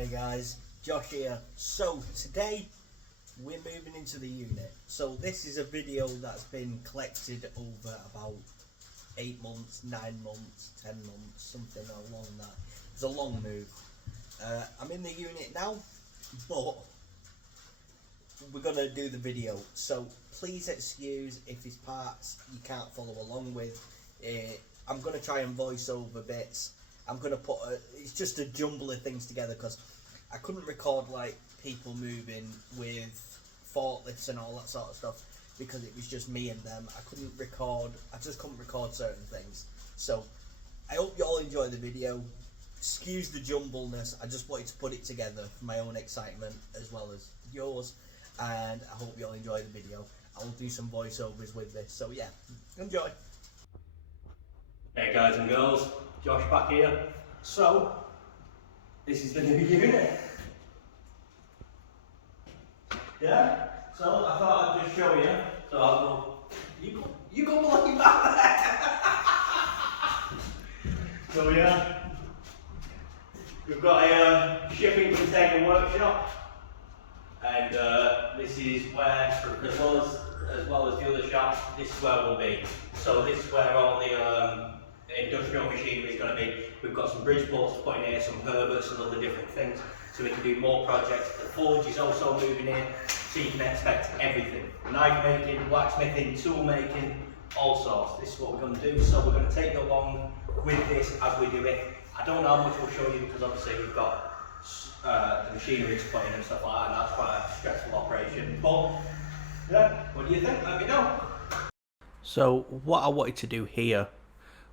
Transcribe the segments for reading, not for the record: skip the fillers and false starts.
Hey guys, Josh here. So today we're moving into the unit. So this is a video that's been collected over about 8 months, 9 months, 10 months, something along that. It's a long move. I'm in the unit now, but we're gonna do the video. So please excuse if it's parts you can't follow along with. I'm gonna try and voice over bits. I'm gonna put it's just a jumble of things together because I couldn't record like people moving with forklifts and all that sort of stuff because it was just me and them. I just couldn't record certain things. So I hope you all enjoy the video. Excuse the jumbleness. I just wanted to put it together for my own excitement as well as yours, and I hope you all enjoy the video. I will do some voiceovers with this, so yeah, enjoy. Hey guys and girls, Josh back here. So, this is the new unit. Yeah? So, I thought I'd just show you. So, I'll go, you go bloody back there! So, yeah. We've got a shipping container workshop. And this is where, as well as the other shop, this is where we'll be. So, this is where all the industrial machinery is going to be. We've got some bridge ports to put in here, some Herberts and other different things, so we can do more projects. The forge is also moving in, so you can expect everything. Knife making, blacksmithing, tool making, all sorts. This is what we're going to do, so we're going to take you along with this as we do it. I don't know how much we'll show you because obviously we've got the machinery to put in and stuff like that, and that's quite a stressful operation. But yeah, what do you think? Let me know. So what I wanted to do here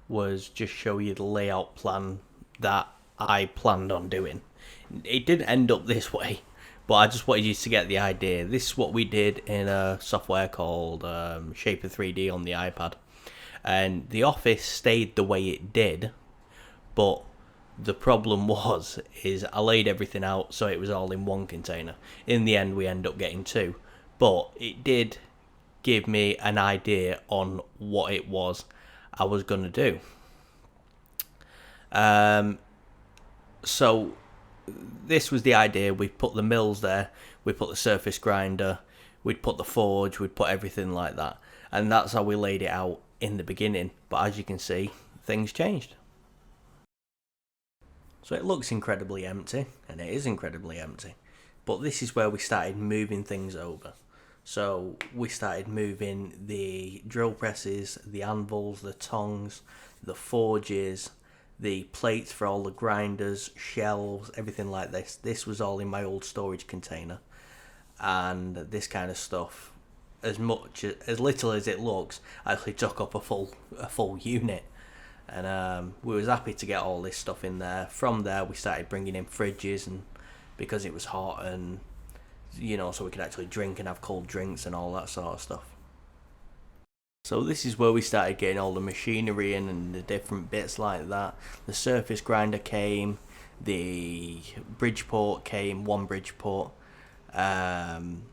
was just show you the layout plan that I planned on doing. It didn't end up this way, but I just wanted you to get the idea. This is what we did in a software called Shaper 3D on the iPad, and the office stayed the way it did, but the problem is I laid everything out so it was all in one container. In the end we end up getting two, but it did give me an idea on what it was I was going to do. So this was the idea. We put the mills there, we put the surface grinder, we'd put the forge, we'd put everything like that, and that's how we laid it out in the beginning. But as you can see, things changed. So it looks incredibly empty, and it is incredibly empty, but this is where we started moving things over. So we started moving the drill presses, the anvils, the tongs, the forges, the plates for all the grinders, shelves, everything like this. This was all in my old storage container, and this kind of stuff, as little as it looks, actually took up a full unit. And we was happy to get all this stuff in there. From there we started bringing in fridges, and because it was hot, and so we could actually drink and have cold drinks and all that sort of stuff. So this is where we started getting all the machinery in and the different bits like that. The surface grinder came, the Bridgeport came, one Bridgeport, and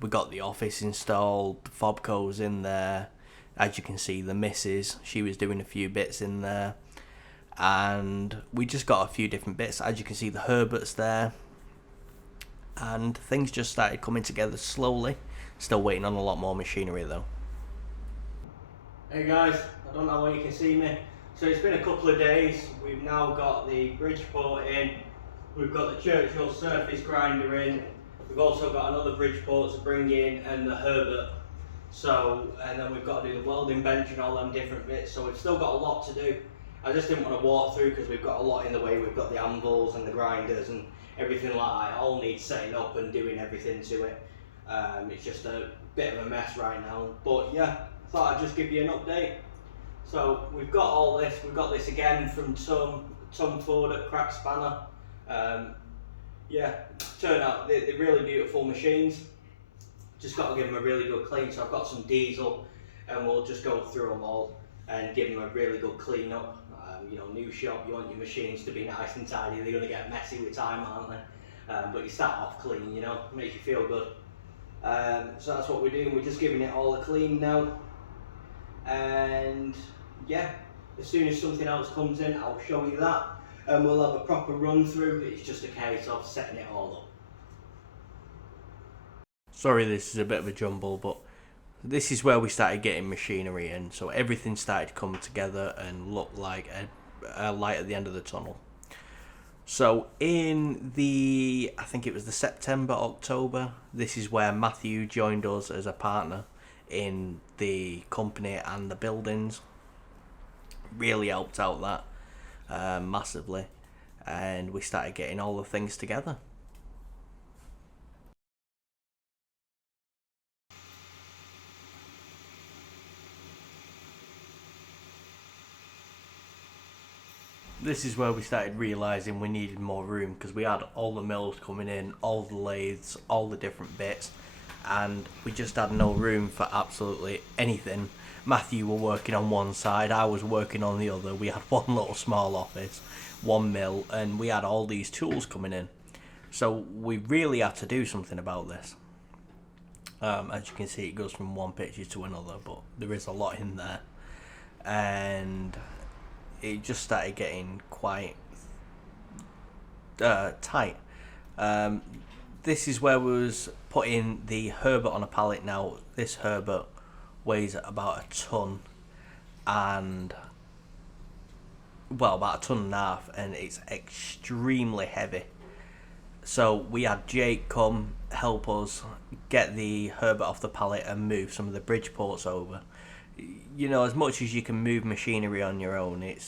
we got the office installed, Fobco's in there. As you can see, the missus, she was doing a few bits in there, and we just got a few different bits. As you can see, the Herbert's there, and things just started coming together slowly. Still waiting on a lot more machinery though. Hey guys, I don't know where you can see me. So it's been a couple of days. We've now got the Bridgeport in, we've got the Churchill surface grinder in, we've also got another Bridgeport to bring in, and the Herbert. So, and then we've got to do the welding bench and all them different bits, so we've still got a lot to do. I just didn't want to walk through because we've got a lot in the way. We've got the anvils and the grinders and everything like that. It all needs setting up and doing everything to it. It's just a bit of a mess right now, but yeah, I thought I'd just give you an update. So we've got all this. We've got this again from Tom Ford at Crack Spanner. Yeah, turn out they're really beautiful machines. Just got to give them a really good clean. So I've got some diesel, and we'll just go through them all and give them a really good clean up. New shop, you want your machines to be nice and tidy. They're going to get messy with time, aren't they? But you start off clean, makes you feel good. So that's what we're doing. We're just giving it all a clean now, and yeah, as soon as something else comes in, I'll show you that. and we'll have a proper run through. It's just a case of setting it all up. Sorry, this is a bit of a jumble, but this is where we started getting machinery in, so everything started to come together and look like a light at the end of the tunnel. So in I think it was the September, October, this is where Matthew joined us as a partner in the company and the buildings. Really helped out that massively, and we started getting all the things together. This is where we started realising we needed more room, because we had all the mills coming in, all the lathes, all the different bits, and we just had no room for absolutely anything. Matthew were working on one side, I was working on the other. We had one little small office, one mill, and we had all these tools coming in. So we really had to do something about this. As you can see, it goes from one picture to another, but there is a lot in there. And it just started getting quite tight. This is where we was putting the Herbert on a pallet. Now this Herbert weighs about a ton, and well, about a ton and a half, and it's extremely heavy. So we had Jake come help us get the Herbert off the pallet and move some of the bridge ports over. You know, as much as you can move machinery on your own, it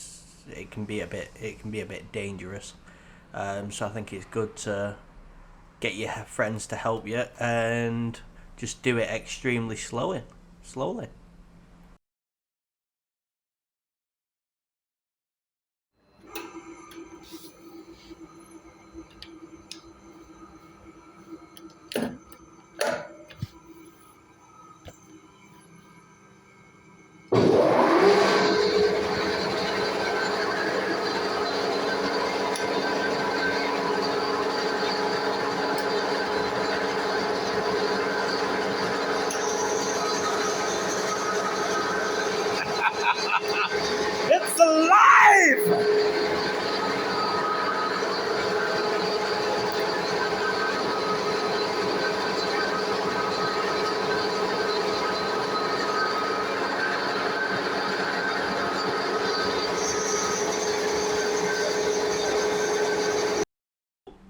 can be a bit dangerous. So I think it's good to get your friends to help you and just do it extremely slowly. It's alive!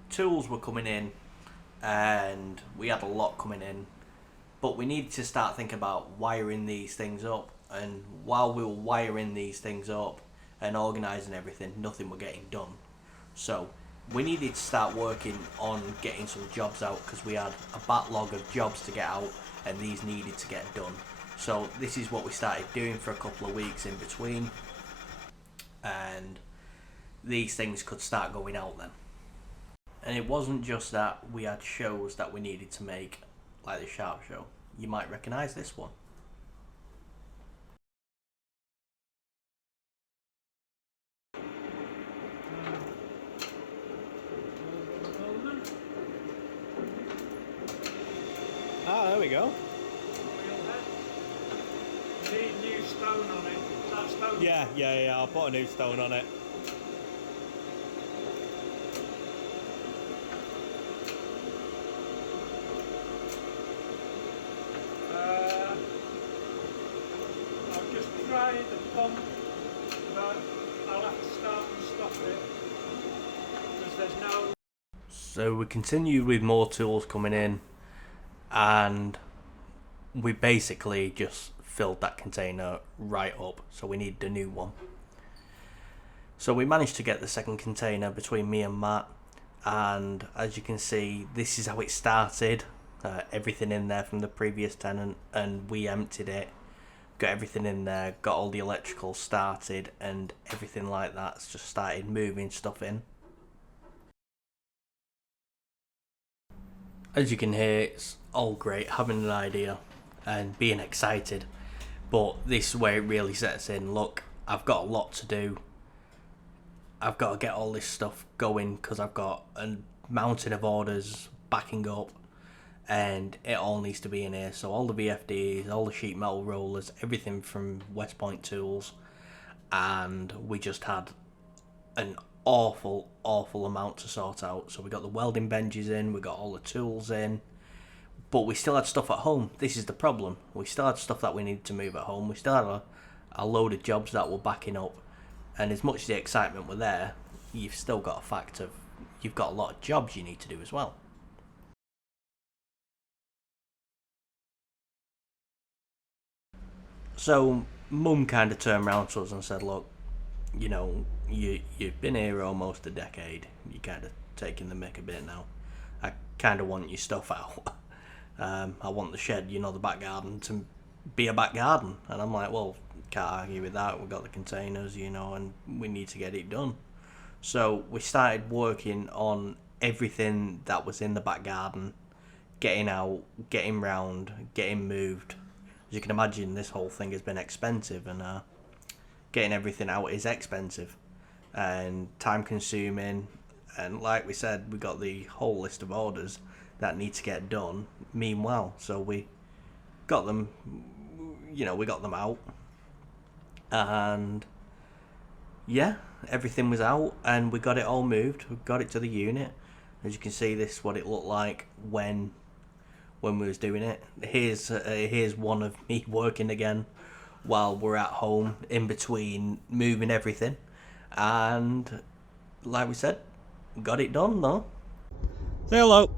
Tools were coming in, and we had a lot coming in, but we needed to start thinking about wiring these things up. And while we were wiring these things up and organising everything, nothing were getting done. So we needed to start working on getting some jobs out, because we had a backlog of jobs to get out, and these needed to get done. So this is what we started doing for a couple of weeks in between, and these things could start going out then. And it wasn't just that, we had shows that we needed to make, like the Sharp Show. You might recognise this one. Ah, there we go. Need new stone on it. Is that stone? Yeah, I'll put a new stone on it. I've just tried the pump, but I'll have to start and stop it because there's no. So we continued with more tools coming in, and we basically just filled that container right up, so we needed a new one. So we managed to get the second container between me and Matt, and as you can see, this is how it started. Everything in there from the previous tenant, and we emptied it, got everything in there, got all the electrical started, and everything like that's just started moving stuff in. As you can hear, it's all great having an idea and being excited, but this is where it really sets in. Look, I've got a lot to do. I've got to get all this stuff going because I've got a mountain of orders backing up, and it all needs to be in here. So all the VFDs, all the sheet metal rollers, everything from West Point Tools, and we just had an awful amount to sort out. So we got the welding benches in, we got all the tools in, but we still had stuff at home. This is the problem. We still had stuff that we needed to move at home. We still had a load of jobs that were backing up, and as much as the excitement were there, you've still got a fact of you've got a lot of jobs you need to do as well. So Mum kind of turned around to us and said, "Look, you've been here almost a decade. You're kind of taking the mick a bit now. I kind of want your stuff out. I want the shed, the back garden, to be a back garden." And I'm like, "Well, can't argue with that. We've got the containers, and we need to get it done." So we started working on everything that was in the back garden, getting out, getting round, getting moved. As you can imagine, this whole thing has been expensive, and getting everything out is expensive and time consuming. And like we said, we got the whole list of orders that need to get done meanwhile. So we got them, we got them out, and yeah, everything was out, and we got it all moved. We got it to the unit. As you can see, this is what it looked like when we was doing it. Here's one of me working again while we're at home in between moving everything, and like we said, got it done though. Say hello.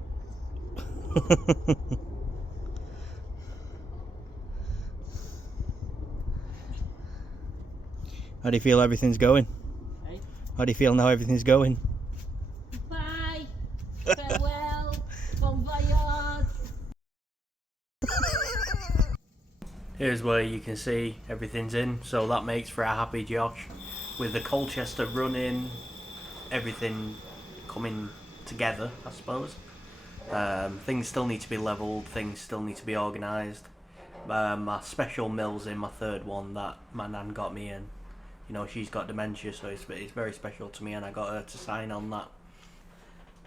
How do you feel everything's going? Hey? How do you feel now everything's going? Bye. Farewell. Bon voyage. Here's where you can see everything's in, so that makes for a happy Josh. With the Colchester running, everything coming together, I suppose. Things still need to be levelled, things still need to be organised. My special mill's in, my third one that my nan got me in. She's got dementia, so it's very special to me, and I got her to sign on that.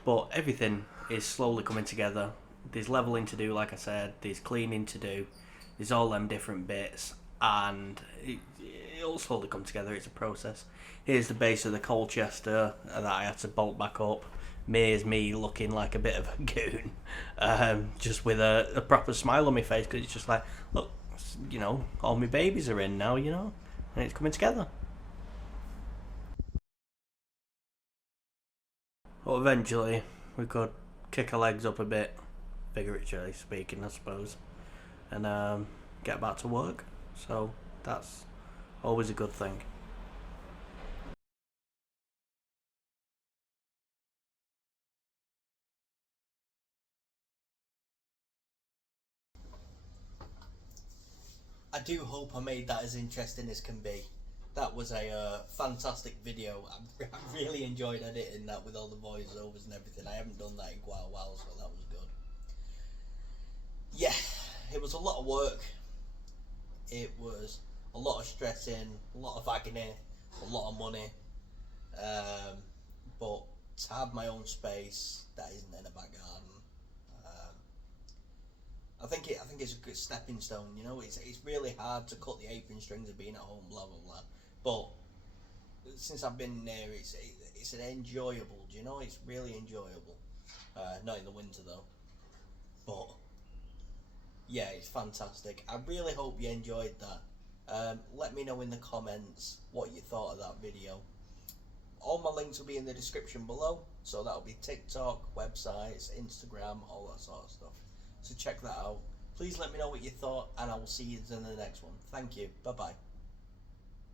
But everything is slowly coming together. There's levelling to do, like I said, there's cleaning to do. There's all them different bits, and it'll slowly come together. It's a process. Here's the base of the Colchester that I had to bolt back up. Here's me looking like a bit of a goon, just with a proper smile on my face, because it's just like, look, all my babies are in now, and it's coming together. But eventually, we could kick our legs up a bit, figuratively speaking, I suppose, and get back to work. So that's always a good thing. I do hope I made that as interesting as can be. That was a fantastic video. I really enjoyed editing that with all the voiceovers and everything. I haven't done that in quite a while, so that was good. Yeah, it was a lot of work. It was a lot of stressing, a lot of agony, a lot of money. But to have my own space that isn't in a back garden, I think it's a good stepping stone. It's really hard to cut the apron strings of being at home, blah blah blah. But since I've been there, it's an enjoyable. It's really enjoyable. Not in the winter though. But yeah, it's fantastic. I really hope you enjoyed that. Let me know in the comments what you thought of that video. All my links will be in the description below, so that'll be TikTok, websites, Instagram, all that sort of stuff. So check that out. Please let me know what you thought, and I will see you in the next one. Thank you. Bye bye.